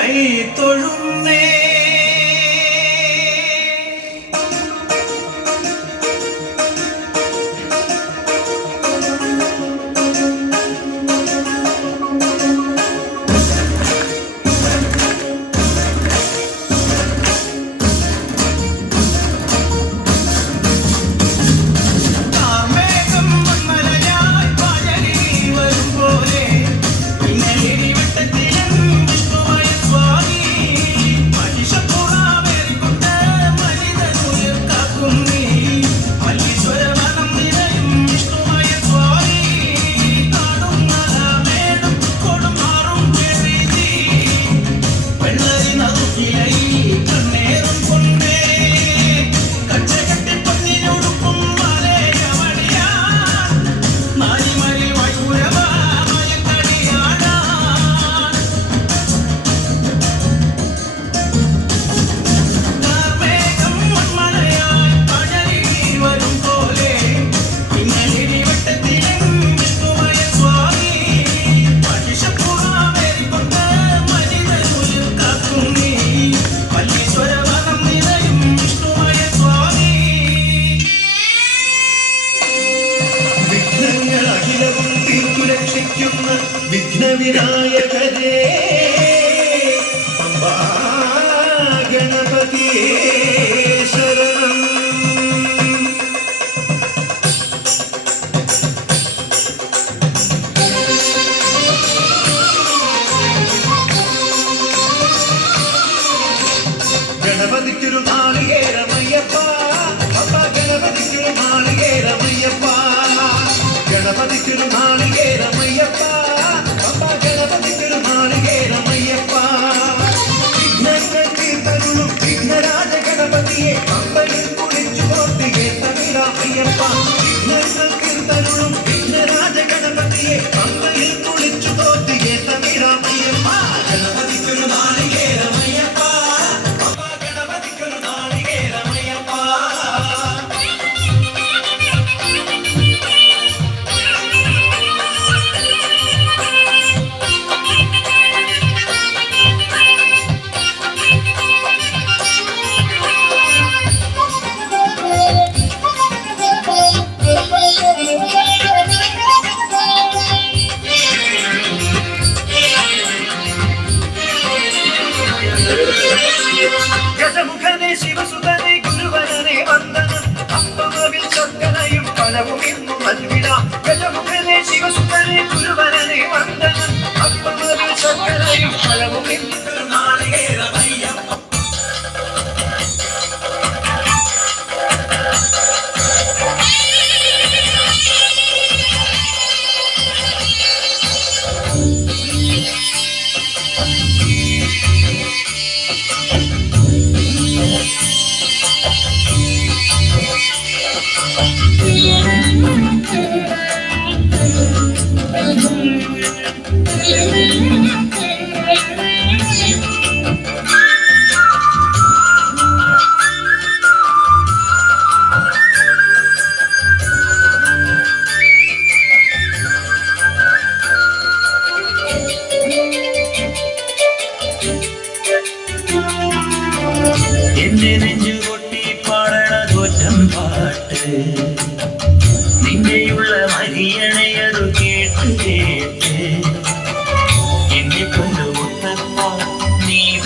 കൈ തൊഴുന്നേ. Thank you.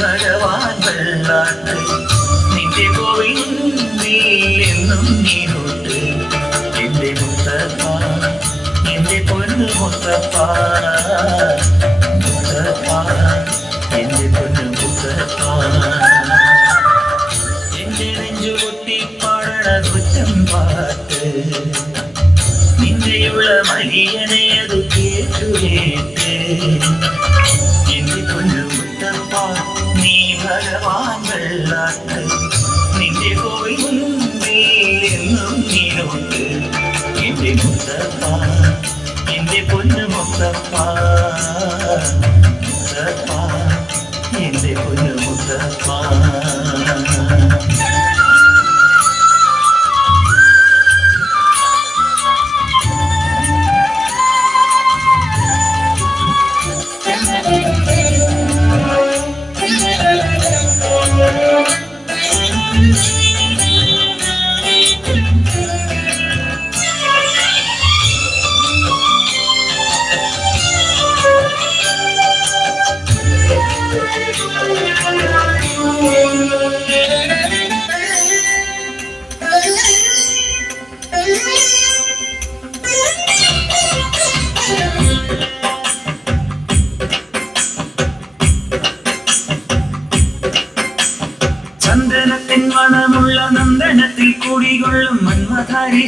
ഭഗവാൻ വെള്ളാട്ട്. നിന്റെ കോവിലെന്നും നീനോട്ട് എന്റെ മുത്തപ്പ എന്റെ പൊന്നു മുത്തപ്പ.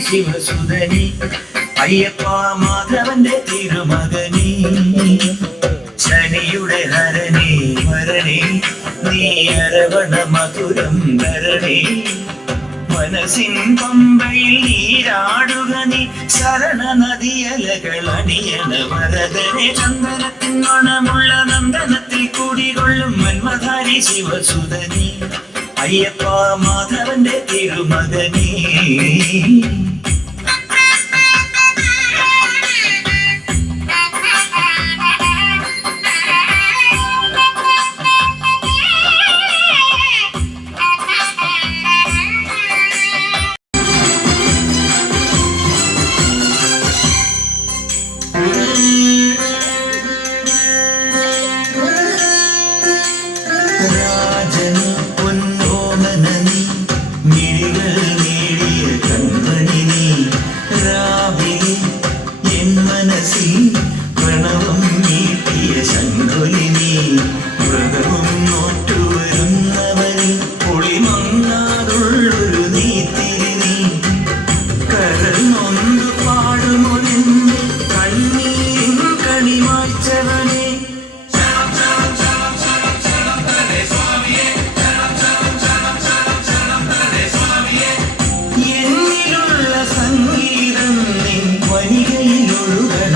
ശിവസുധനി അയ്യപ്പ മാധവന്റെ തിരുമകനി. ശനിയുടെ ഹരണി മരണി നീ അരവണ മധുരം ധരണി മനസ്സിൻ പമ്പയിൽ നീരാടുക നീ ശരണ നദിയലകൾ അണിയണ വരദനെ. ചന്ദനത്തിൻ മണമുള്ള നന്ദനത്തിൽ കൂടികൊള്ളും മന്മധാരി ശിവസുധനി അയ്യപ്പ മാധവന്റെ തിരുമകനീ. മനസ്സിൽ പ്രണവം നീട്ടിയ ശങ്ക true that